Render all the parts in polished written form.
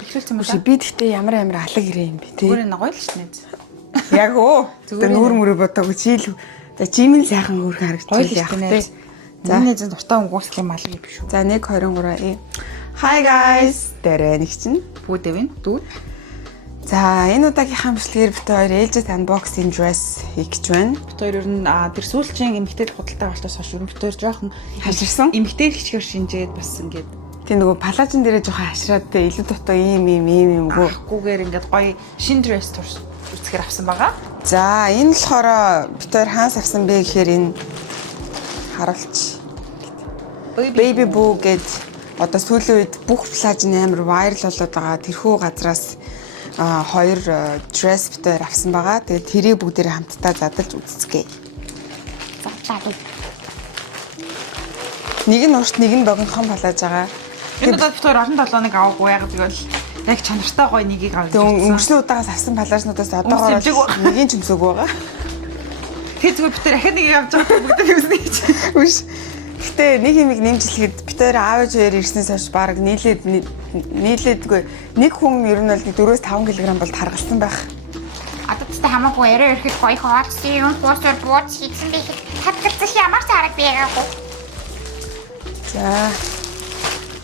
Эхлүүлсэн юм Үгүй би гэхдээ ямар алга ирээ юм би тий. Зүгээр гоё л ш нь. Яг оо. Зүгээр нүүр мөрөө бодоагүй чийл. За жимэн сайхан өөрхөн харагдчихлаа яах тий. За энэ зэн дуртай өнгөөслийн мал gibi шүү. За 1 23 Hi guys. Дээрээ нэг чинь Бүдэвэн дүүд. За энэ удаагийнхаа бичлэгээр бит хоёр ээлжид unboxing dress хийж гэж байна. Бит хоёр ер нь тэр сүүлчийн эмгтээд худалдаа болтоос хойш ер нь бит хоёр жоохон хаширсан. Эмгтээр хичгээр шинжээд бас ингээд тийм нөгөө палажин дээрээ жоохон хашраад те илүү дутуу иймгөө. Гүүгээр ингээд гоё шин dress турш үзэхээр авсан байгаа. За энэ болохоор бит хоёр хаанс авсан бэ гэхээр энэ харуулж Baby Boo гэд одоо сүүлийн үед бүх палажин амар viral болоод байгаа. Тэрхүү газраас хоёр dress битээр авсан байгаа. Тэгээд тэрийг бүгдээрээ хамтдаа задлж үзцгээе. Задлаа. Нэг нь урт, нэг нь богинохон палаж байгаа. Энэ удаад битээр олон толгойг аваагүй яагаад гэвэл яг чанартай гоё нэгийг авч ирсэн. Өнгөрсөн удаагаас авсан палажнуудаас одоогоор нэгийн ч өмсөг байгаа. Тэгээд зүгээр битээр ахад нэгийг авч байгаа бүгд юмсэн гэж. Үгүй. Гэтэ нэг юм нэмжлэхэд битээр аавч хоёр ирснээс хойш баг нийлээдгүй нэг хүн ер нь бол 4-5 кг бол таргалсан байх. Ададтай хамаагүй арай ирэхэд гоё хоолсон юм хуусаар бууц хийсэн би хатгалцах ямар ч арга байгаагүй. За.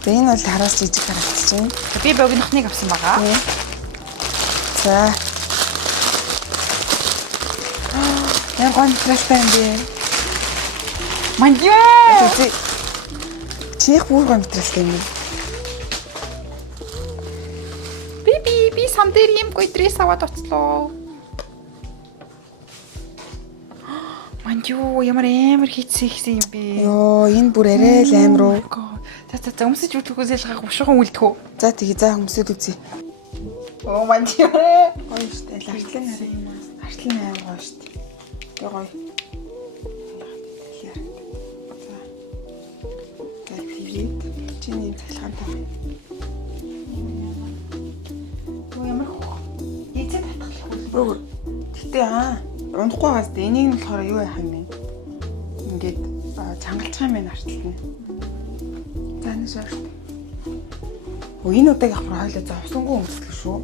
Энэ бол хараас жижиг харагдаж байна. Би богинохныг авсан байгаа. За. Яг гоо материалтай юм би. Мандио. Чих бүр гоо материалтай юм. Би сан дээр юм гоё дресс аваад оцлоо. Мандио ямар хийцсэн юм бэ? Йоо, энэ бүр арай л амар уу. За өмсөж үтгэхөөс ялгах ушхан үлдэх үү? За тэгээ за өмсөд үзье. Оо мандио. Гоё штэ. Артлын хараа юм аа. Артлын амар гоё штэ. Тэгээ гоё. Чиний цалхантай. Юу ямар ийцээ татгалах үү? Гэтэ унахгүй байгаас тэ энийг нь болохоор юу яах юм бэ? Ингээд чангалчих юм байна арталт нь. За энэ шорт. Энэ удаагийн хавар хойлоо за усангүй өмсгөл шүү.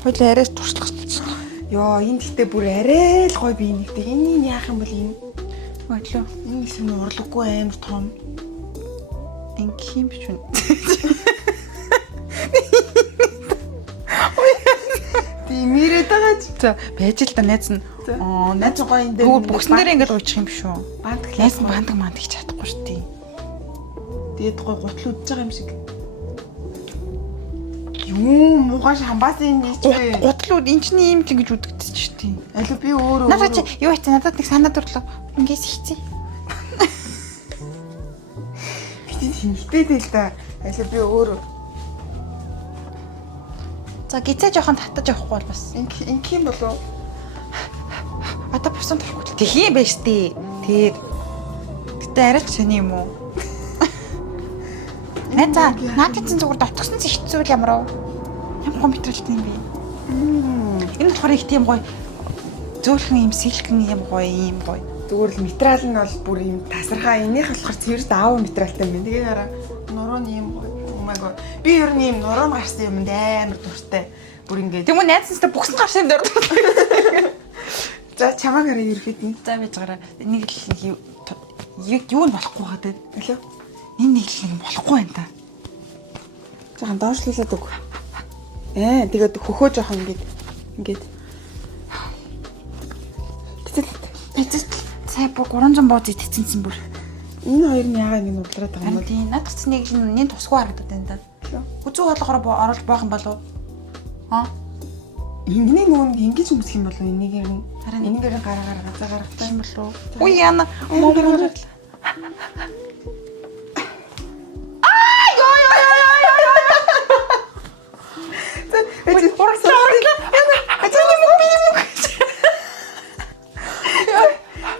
Хойлоо арай туршлах гэсэн. Йоо энэ гэтээ бүр арай л гоё бие нэгтэй. Энийг яах юм бол энэ? Хойлоо. Энэ хэсэг нь урлаггүй амар том. Инким биш үү? Тийм ирээд байгаа ч. За байж л да найз нь. Найз гоё энэ дээр бүгсэн дээр ингээд уучих юм биш үү? Бандаг бандаг хийж чадахгүй шүү дээ. Тэгээд гоё гутал үдж байгаа юм шиг. Юу муугаш хамбаасан нийч вэ? Гутлууд энэ чинь ийм л ингэж үдэгдэж шүү дээ. Алуу би өөрөө надад чи юу хийцээ надад нэг санаад орлоо. Ингээс хийцээ. Хинхтэй л да. Алуу би өөрөө. За гизээ жоохон татаж явахгүй бол бас. Инх юм болов? Одоо бусан турахгүй. Тэг юм байж тээ. Тэгээд гэтээ арай ч сони юм уу? Найзаа, наадын цэн зүгээр дотгосон ч хэцүү л ямар уу? Ямар компьютертэй юм бэ? Энэ болохоор их тийм гоё зөөлхөн юм сэлхэн юм гоё. Зүгээр л материал нь бол бүр юм тасархаа. Энийх болохоор цэвэрт аав материалтай юм байна. Тэгээ хараа нуруу нь юм гоё. Oh my god. Би ер нь юм нуруу гарсан юмд амар дуртай. Бүр ингээд. Тэгмээ найзстай бүксэн гарсан юм дээр. За чамаа гараа ерхэд нь. За байж гараа. Энийг л юу нь болохгүй байгаа дээ. Алуу. Энэ нэг л болохгүй байна та. Жохон доошлуулад өг. Тэгээд хөхөө жохон ингээд. Тэцэс сая бүр 300 бууз идчихсэн бүр. Энэ хоёр нь яагаад ингэ удлаад байгаа юм бэ? Тийм надад ч нэг л тусгүй харагдаад байна да. Хүзүү хоолгоор оруулж боохон болов. Энийг нөгөө ингэж өмсөх юм болов энийг нь. Харин энийгээр гараа гаргах юм болов. Үе яана.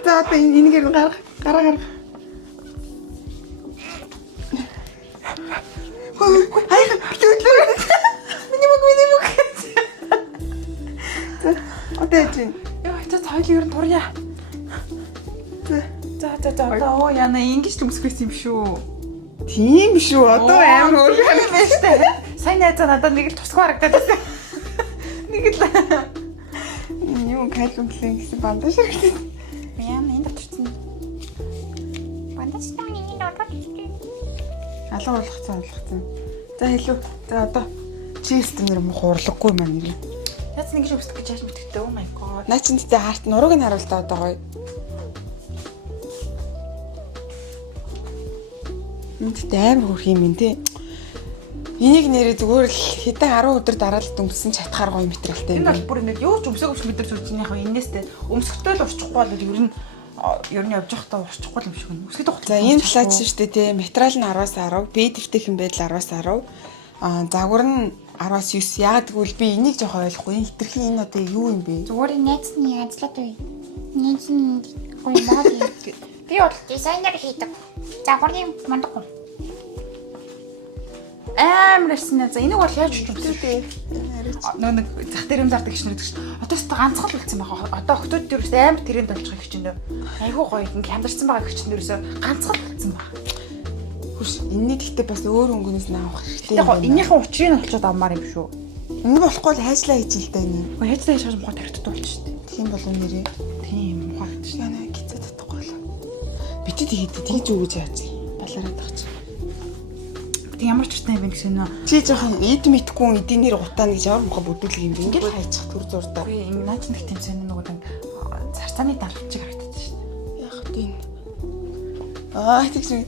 За энийгээр гараа. Хай битлээ. Миний мөг. Одоо чинь. Яа, та хоёул ер нь турья. За. Оо яна ингэж л өмсөх байсан юм шүү. Тийм шүү. Одоо амар өөр юм байна шүү дээ. Сайн найзаа надад нэг л тусгай харагдаад байсан. Нэг л Юу калкулен гэсэн бандаж хэрэгтэй. яа энэ доторцсон. Бандаж тань нэг одод. Алга болгоцсон. За хэлв. За одоо чи стенэр мөх урлаггүй маань нэр. Яц нэг шиг өсөх гэж яаж мэдвэхтэй. Oh my god. Наа чин тэтэ харт нурууг нь харуул та одоо гоё. Энд амар хөрх юм ин тий. Энийг нэрээ зүгээр л хэдэн 10 өдөр дараа л дүмсэн чатахаар гоё материалтай юм. Энэ бол бүр ингэ юу ч өмсөөгч мэдэр зүрхний яг энэстэй өмсгөлтэй л урчихгүй бол ер нь явж байхдаа урчихгүй юм шиг байна. Өсгөд За энэ плач шүү дээ тий. Материал нь 10-аас 10, бие дэвтэйхэн байдал 10-аас 10. Загвар нь 10-аас 9. Яг тэгвэл би энийг жоох ойлгохгүй. Энэ хитрхийн энэ одоо юу юм бэ? Зүгээр найзны ажиллаад үе. Найзны гоё мод. Би бол дизайнер хийдэг. Загварын мандахгүй. Амарсан. За энийг бол яаж ч өмсөх дээ. Нэг зах дээр юм зардаг гэж нэгдэг чинь. Одоо ч ганцхан л үлдсэн байгаа. Одоо охтууд дээрээс амар тэрэнд болж байгаа гэж байна. Айгуу гоё ингэ хямдарсан байгаа гэж нэрээсээ ганцхан л үлдсэн байна. Хөөс энэний гэхдээ бас өөр өнгөнөөс нь авах хэрэгтэй. Яг энийхэн учрыг олцоод авмаар юм шүү. Энэ болохгүй л хайжлаа хийж л дээ энэ. Хайжлаа хийж мохот хэрэгтэй болчих шүү дээ. Тийм болов нэрээ. Тийм мохот. Яна гизээ татахгүй л. Битэд хийдэг тийж өгөөж яаж балаараад байгаа чи. Тэг ямар ч утаа юм бэ гэсэн нөө. Чи жоохон эд мэдхгүй эдийнэр гутаана гэж ямар мохоо бүдүүлэг юм бэ? Ингээд хайчих төр зурдаа. Би ингэ наач нэг тэмцээний нөгөө царцааны даралт чиг харагдаад шүү дээ. Яг тийм. Тэгсэн.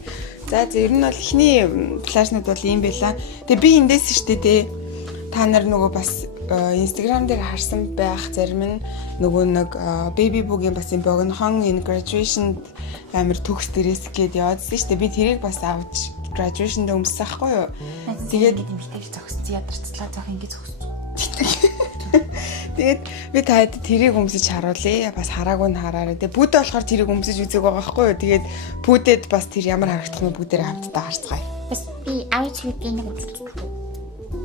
За ер нь бол эхний плашнууд бол ийм байла. Тэгээ би эндээс шүү дээ те. Та нар нөгөө бас Instagram дээр харсан байх зарим нь нөгөө нэг baby book-ийн бас юм богинохон энэ graduation амир төгс дээрээс гээд яваадсэн шүү дээ. Би тэрийг бас авч graduation дээр өмссөн байхгүй юу? Тэгээд юм битэр зогссон ядарцлаа зох ингэ зогссон. Тэгээд би таад тэрийг өмсөж харуулъя. Бас хараагүй нь хараарай. Тэгээд бүдэ болохоор тэрийг өмсөж үзег байгаа байхгүй юу? Тэгээд бүдэд бас тэр ямар харагдах нь бүгдээрээ хамтдаа харцгаая. Бас би авичгийн нэг үзүүлчих.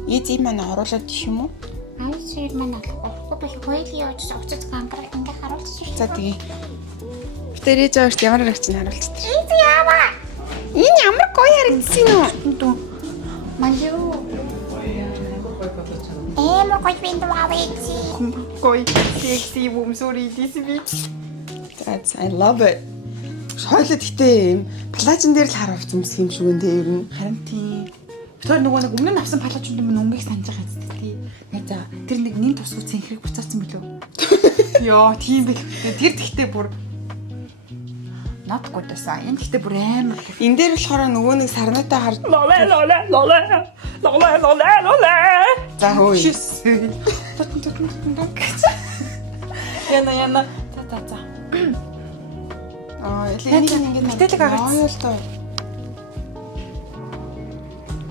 Ийз юм аа оруулаад тийш юм уу? Авичиг маань болохгүй бол хоёулын очиж уцаж камераар ингээ харуулчих. За тэгээ. Би тэр ээж аваад ямар харагч нь харуулчих. Ийз яава. Энэ ямар гоё харагдсан юм. Мажуу. Амар гоё бинд мавэци. Гоё секси өмсөри дисби. That's I love it. Хойлоо гэхдээ юм плажин дээр л харуулж юмс юм шиг үнтэй ер нь. Харин тийм. Тэр нөгөө нэг өмнө нь авсан палажууд юм өнгөийг санаж байгаа зү тий. За тэр нэг нин тусгуу цэнхрийг буцаасан билүү? Йоо тийм бил. Тэр тэгтээ бүр натгүй дасаа. Энэ тэгтээ бүр амар. Энэ дээр болохоор нөгөө нэг сарнаатай харж лоле. За хөөе. Яна. За. Энийг ингэ мэтэлэг агац.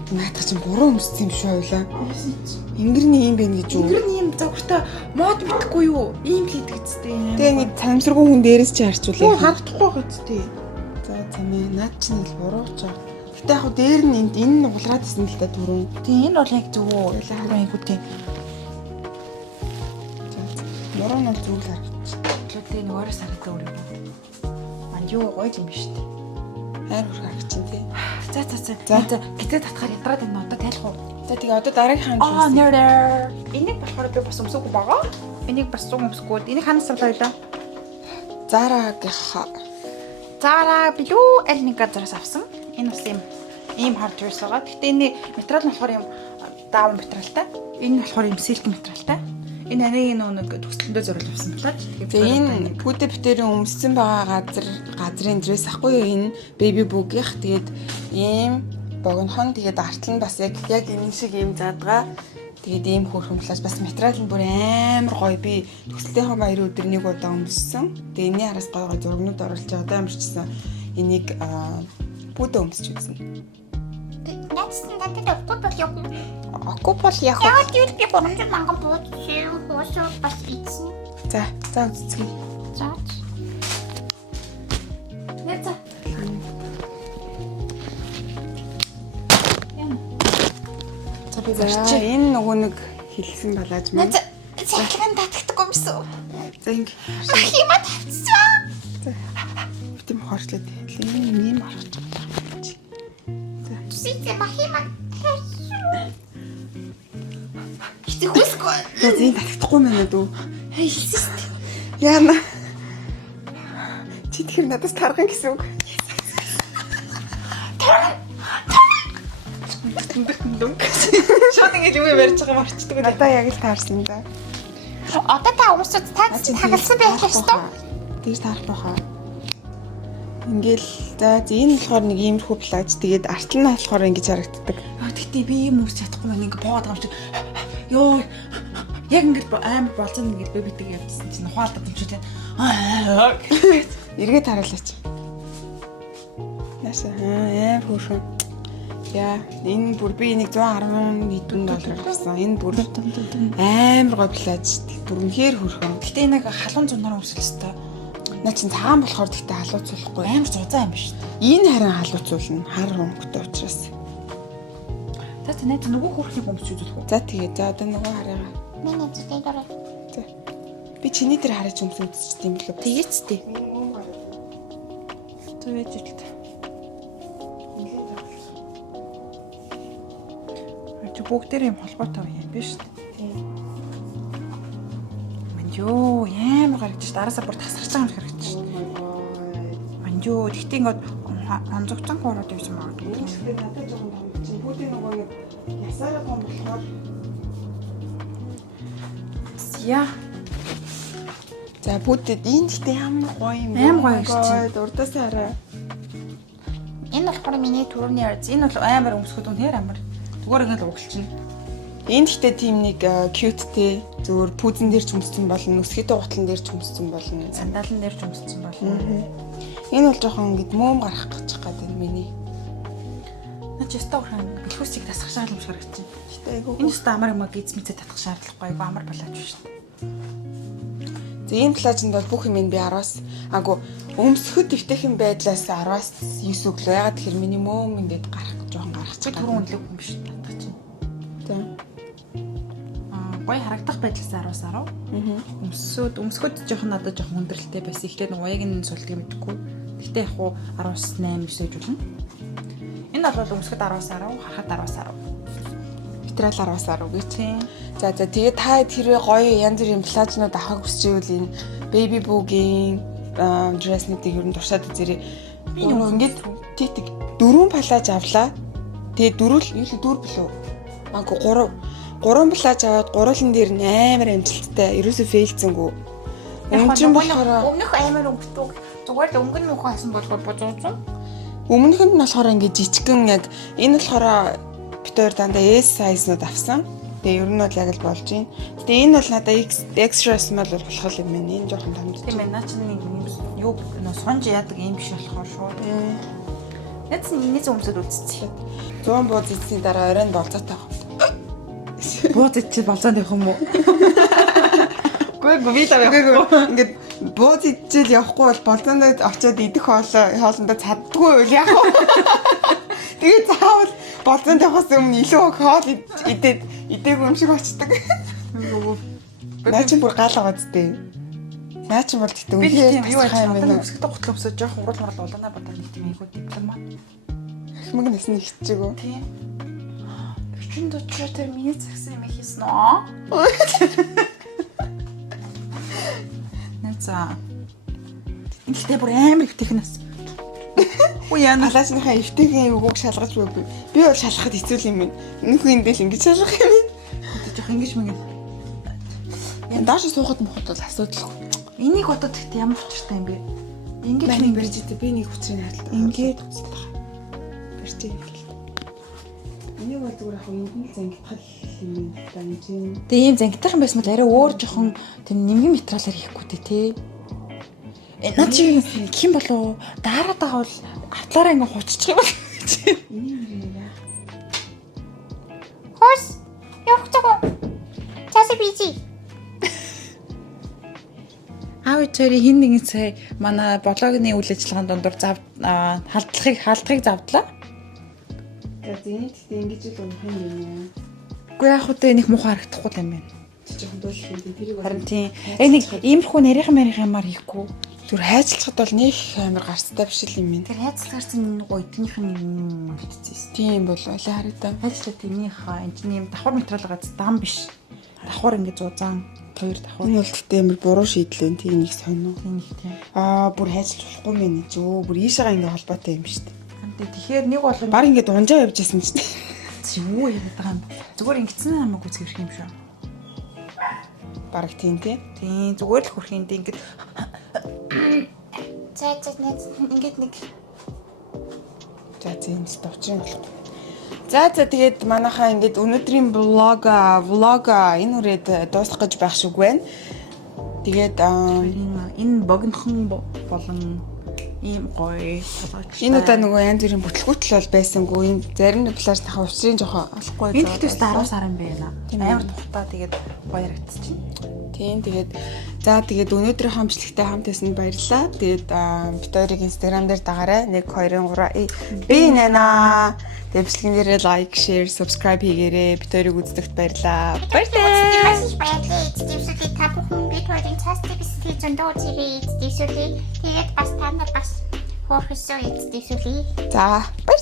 Наадах чинь буруу өмссөн юм шүү ойлаа. Ингэрний юм байна гэж үү? Ингэрний юм зөвхөн мод мэдхгүй юу? Ийм л хийдэг гэжтэй юм. Тэгээ нэг танамсаргүй хүн дээрээс чи харчвал харагдахгүй гэжтэй. За замээ наад чинь л буруу ч. Гэтэ яг дээр нь энэ нугалраад исэн л та түрүүн. Тийм энэ бол яг зөв үү? Ялаа айгуу тийм. Буруу нь зөв л харагдчих. Тэгвэл нэг орой сартай өөр юм. Манд юу гоё юм биш үү? Хайр хурх харагчин тий. За. Гэтээ татхаар ядраад байна одоо тайлах уу? За тэгээ одоо дараагийн хаан нэр. Энийг болохоор би бас өмсөхгүй байгаа. Энийг бас өмсгүүд. Энийг ханаас авлаа. Зараагийнхаа. Зара билүү аль нэг газараас авсан. Энэ бас ийм хардверс байгаа. Гэтэ энэ материал нь болохоор юм даун материалтай. Энэ болохоор юм силк материалтай. Энэ аниг нэг төгсөлтөндөө зориулж авсан болоо. Тэгээ энэ пүдэ битэрийн өмссөн байгаа газрын дресс ахгүй юу? Энэ baby book-ийнх. Тэгээд ийм богинохон тэгээд артал нь бас яг энэ шиг ийм заадгаа. Тэгээд ийм хөөрхөн плаж бас материал нь бүр амар гоё. Би төгсөлтийнхөө баярын өдөр нэг удаа өмссөн. Тэгээд энэний араас гоё зургнууд оруулж одоо ямарчсан энийг пүдэ өмсч үзсэн. Nächsten Tag der Football jucken. Окупол яг. Ja, die би 300 мянган бууд хөөсөө бас ийсэн. За үзье. За. Нэцэ. За би энэ нөгөө нэг хэлсэн балааж маань. Нэцэ. Цахилгаан татагдахгүй юм шүү. За ингэ. Ахима татсан. Битэм хорчлоо тийм харах. Сите махима. Хүсгүй. За зин татахгүй мэнэ дүү. Хэлсэн. Яна. Чи тэр надаас тархан гэсэн үг. Шууд ингэж юу ярьж байгаа марчдаг үү? Надаа яг л таарсан да. Одоо та өмсөд тагалсан байх л шүү. Тэгж таарах байхаа. Ингээл за энэ болохоор нэг иймэрхүү плаж тэгээд арт нь болохоор ингэж харагддаг. Тэгтээ би юм үсч чадахгүй мэн ингэ боод байгаа юм чи. Йоо. Яг ингэ амар болцсон ингэ би битэг явсан чинь ухаалдаад юм чи тийм. Эргээд харуулаач. Яса аа хөөрхөн. Яа, энэ бүр би нэг 110 хэдэн доллар авсан. Энэ бүр амар гоё плаж. Бүр үнэхээр хөөрхөн. Гэтэ нэг халуун зунаар үсэл өстой. Наа чин цагаан болохоор тэгтээ халууцуулахгүй. Амар зузаан юм биш үү? Энэ харин халууцуулна. Хар өнгөтэй учраас. За танай нөгөө хөрхийг өмсч үзүүлэх үү? За тэгээ. За одоо нөгөө хараагаа. Миний зүтэй дөрөв. За. Би чиний дээр хараач өмсөж тийм билүү? Тэгээцтэй. Тэгэж л. Чи бүгдээр юм холбоотой юм биш үү? Тийм. Манжоо ямар гарч дараасаа бүр тасарч байгаа юм шиг харагдаж байна. Манжоо тэгтээ ингээд онцогцсон хороод явсан магадгүй. Тэгээд надад жоохон том чинь бүгдийн нөгөө нэг ясаараа том болохоор Яа. за бүдэд энэ гэхдээ ямар гоё юм бэ? Амар гоё гэж чинь. Урдаас хараа. Энэ болохоор миний Түрүүний ярц энэ бол амар өмсгөд үнээр амар. Зүгээр ингээд угалчихна. Энэ гэхдээ тийм нэг cute-тэй зөвөр пүүзэн дээр ч өмссөн болно, өсгийтэй гутлан дээр ч өмссөн болно. Сандалан дээр ч өмссөн болно. Энэ бол жоохон ингээд мөөм гарах гэж байгаа миний. Наач өстө урхан бэлхүүсийг тасах шаардлага юм шиг харагдаж байна. Гэхдээ айгүй. Энэ өстө амар юм гизмэцээ татах шаардлагагүй айгүй амар балаач биш үү? За энэ плажинд бол бүх юм би 10-аас агуу өмсөхөд дэвтэйхэн байдлаас 10-аас 9 өглөө. Ягаад тэгэхээр миний мөөм ингээд гарах жоохон гарах Түрүүн үнэлэг юм биш үү? Татах чинь. Тийм. Гоё харагдах байдлаас 10-аас 10. Өмсөхөд жоохон надад жоохон хүндрэлтэй байсан. Эхлээд нөгөө яг энэ султгийг мэдэхгүй. Гэхдээ яг хуу 10-аас 8 9 гэж болно. Энэ бол өмсөхөд 10-аас 10, харахад 10-аас 10. Витрал 10-аас 10 гэж. Тийм. За тэгээ та хэрвээ гоё янз бүрийн плажнууд авах хүсчихвэл энэ baby boogie дреснүүдийг ер нь туршаад үзээрэй. Би нөгөө ингээд тэтг 4 плаж авлаа. Тэгээ дөрөв билүү? Агуу 3 плаж аваад гурван дээр нь амар амжилттай. Ерөөсөө фейлцэнгүү. Өмнө болохоор өмнөх амар өнгөтөг. Зүгээр л өнгөн мөхөө хасан болгоор бодсон. өмнөхөнд нь болохоор ингээд жижигхэн яг энэ болохоор бид хоёр дандаа S size-нууд авсан. Тэгээ ер нь бол яг л болж байна. Тэгээ энэ бол надаа extra small болох юм байна. Энэ жоохон том. Тийм ээ, наа чинь нэг юм юу нөө сонж яадаг юм биш болохоор шууд. Нэц нээс өмсөд үзчихье. 100 бууз эцсийн дараа оройн болцоотой байгаа. Бууз идэл болцоонд явах юм уу? Гүг би тав явах. Ингээд бууз идэл явахгүй бол болцоонд очиод идэх хоолндоо цаддгүй үл яах вэ? Тэгээ заавал болцоонд явахаас өмнө илүү хоол идээгүй юм шиг очдөг. Наа чи бүр гал байгаа зү. Наа чи бол тэгтээ үнэхээр юу ажих юм бэ? Өсгөд гутал өмсөж жоох урал морал болоонаа бодоод нэг тийм айгуу дипломат. Хэмэг насны хичээгөө. Тийм. Өчигдөр дотроо тэр миний цагсан юм хийсэн үү? Нэцаа. Ингээдээ бүр амар их технас. Уу яна Халаасныхаа эвтэйгийн үгүйг шалгаж буй. Би бол шалгахад хэцүү юм байна. Нөхөө эндэл ингэж шалгах юм. жоох ингэж мэгэн. Доош суухад мохот бол асуудалгүй. Энийг бодоод гэхдээ ямар учиртай юм бэ? Ингэж Манай бэржтэй би нэг хүчрийн хадалтай. Ингээд бэржтэй. Энийг бол зүгээр яг энд зангидах юм байна чинь. Тэгээ ийм зангидах юм байсан бол арай өөр жоохон тийм нэмгэн материалаар хийхгүй тий. Наа чи хэм болов дараад байгаа бол автлаараа ингээ хууччих юм бол. Хос. Явах цаасаа бий지. Аав ичээрийн хин нэгэн сая манай блогны үйл ажиллагааны дундуур халдлагыг завдлаа. За зэний гэхдээ ингэж л унах юм байна. Үгүй яг хөтэ нэг муухай харагдахгүй юм байна. Жоохон дуулах юм тэрийг Харин тийм. Нэг иймэрхүү нарийнхан юмар хийхгүй. зүр хайцлахад бол нэг амар гарцтай биш л юм байна. Тэр хайцлагаарсан гоё эднийх нь битцээс. Тийм бол улаан харагдаа. Хайцлаад энийх энэ давхар материал байгаа дам биш. давхар ингэ зузаан 2 давхар. Энэ бол гэхдээ амар буруу шийдэл энэ тийм нэг сонио. Энэ их тийм. Бүр хайжилж болохгүй мэн ч өө бүр ийшээгаа ингээ холбоотой юм шүү дээ. Тэгэхээр нэг бол Баг ингээ дунжаа явж исэн ч юу яриад байгаа юм. Зүгээр ингэсэн хамаагүй үзэх юм шүү. баг тийм тий. Тийм зүгээр л хөрх юм ингээд За ингээд нэг За тийм стовчин болохгүй. За тэгээд манайхаа ингээд өнөөдрийн влог энэ үрээд дуусгах гэж байх шиг байна. Тэгээд энэ богинохон болон ийм гоё энэ удаа нөгөө янз бүрийн бүтлгүүтэл бол байсангүй. Энэ зарим нэг плаж тахаа учрын жоохон олохгүй. энэ гэхдээ 10 сар юм байна. Амар тухтаа тэгээд гоё ярагдчихэв. Тийм тэгээд өнөөдрийн хамжлагтай хамт байсанд баярлалаа. Тэгээд бид хоёрыг Instagram дээр дагаарай. 1 2 3 би нана. Тэгээд бичлэгэн дээрээ лайк, share, subscribe хийгээрэй. Бид хоёрыг үздэгт баярлалаа. Баярлалаа. Эцэстээ та бүхэн бид хоёрын цаастай бисний зөндөө зэрэг эцэстээ тэгээд бас та нар бас хөөрхөсөө эцэстээ. За баярлалаа.